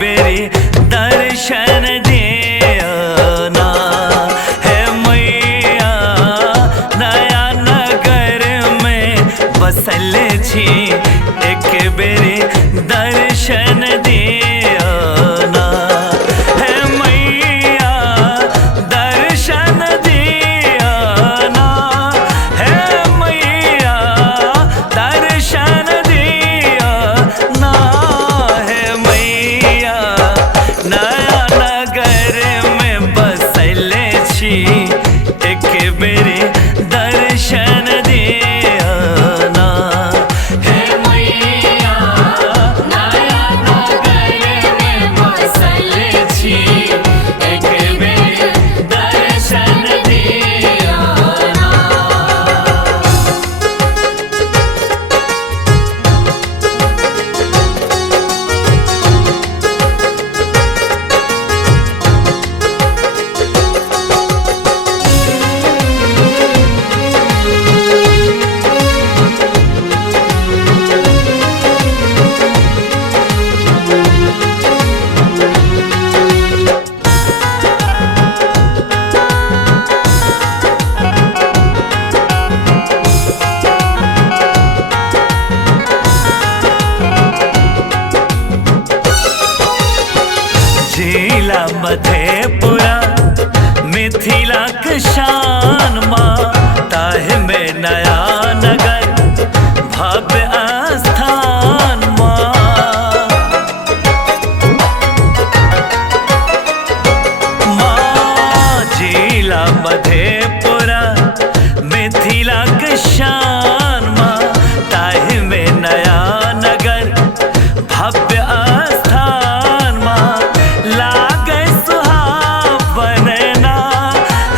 बेरी दर्शन दिया है मैया। नया नगर में बसल छी एक बेरी दर्शन दिया है मैया। दर्शन दिया है मैया। दर्शन दिया है मैया। नया नगर में बसल छी एक बेरी दर्शन दिया है मैया। नया नगर में बसल छी एक बेरी दर्शन दिया। जिला मधेपुरा मिथिला के शान माँ ताहे में नया नगर भव्य आस्थान माँ। माँ जिला मधेपुरा मिथिला के शान माँ ताहे में नया नगर भव्य आस्थान माँ। लागे सुहावन ना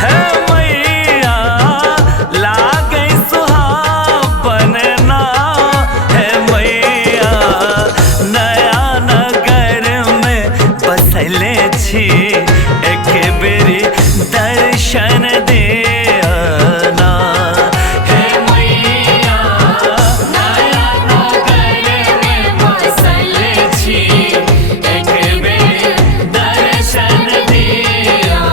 है मैया। लागे सुहावन ना है मैया। नया नगर में बसल छी एक बेरी दर्शन दिया है मैया। नया नगर में बसल छी एक बेरी दर्शन दिया।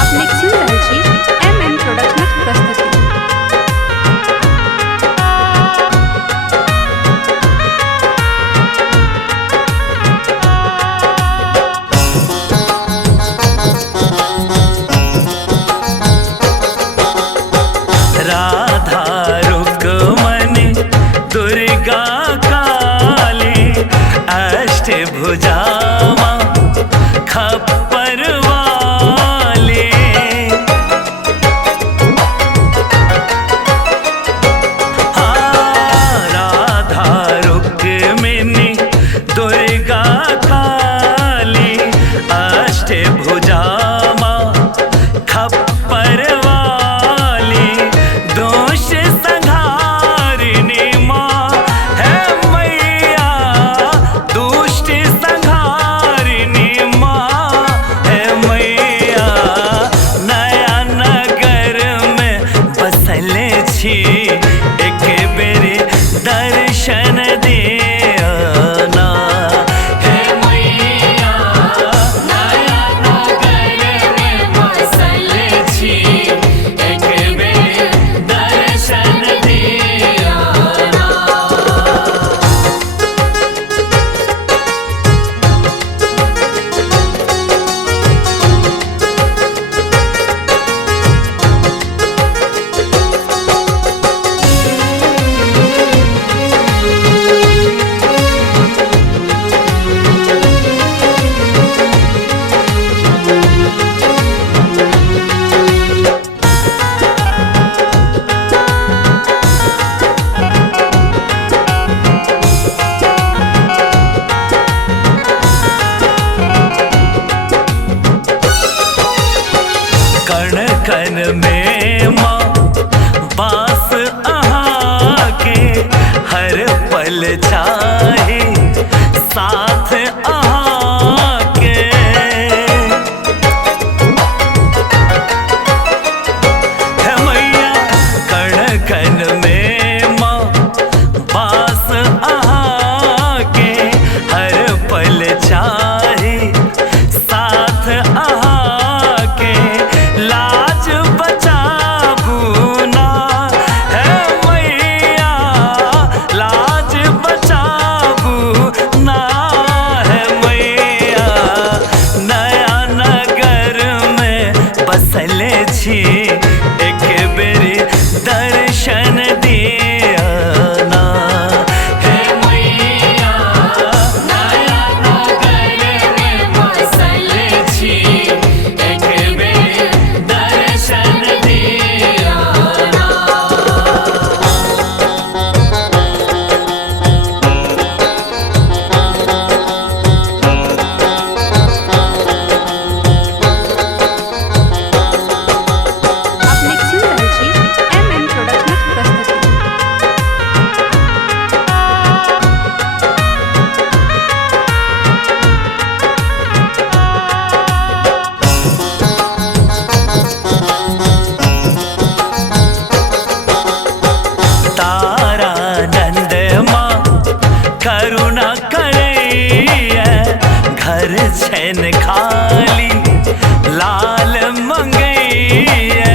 आपने सुन रहल छी MM प्रोडक्शनक प्रस्तुति। राधा रुक्मणी दुर्गा काली अष्टभुजा माँ खप्पर वाली। हाँ, राधा रुक्मिणी दुर्गा काली अष्टभुजा माँ खप्पर वाली। दोष संहारिणी माँ है मैया। दुष्ट संहारिणी माँ है मैया। नया नगर में बसल छी एक बेरी दर्शन दिया है मैया। नया नगर में बसल छी एक बेरी दर्शन दिया। कण में माँ बास अहाँ के हर पल चाहे साथ अहाँ के। करुणा करैया घर छैन खाली लाल मंगैया।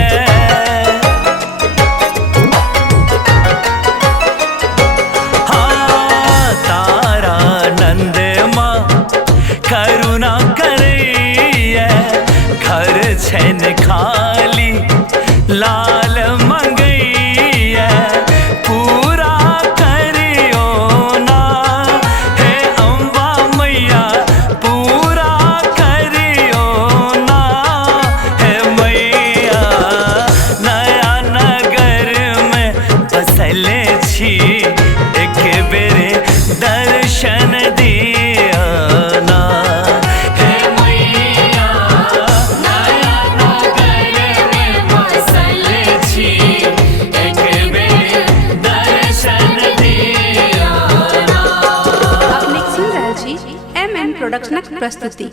हाँ तारा नंद माँ करुणा करैया घर छैन खाली लाल मंगैया। पूरा करियो ना हे अम्बा मैया, पूरा करियो ना हे मैया। नया नगर में बसले छी एक बेरे दर्शन दिया ना हे मैया। नया नगर में बसले छी एक बेरे दर्शन दिया ना। अपने सुन रहल छी MM प्रोडक्शनक प्रस्तुति।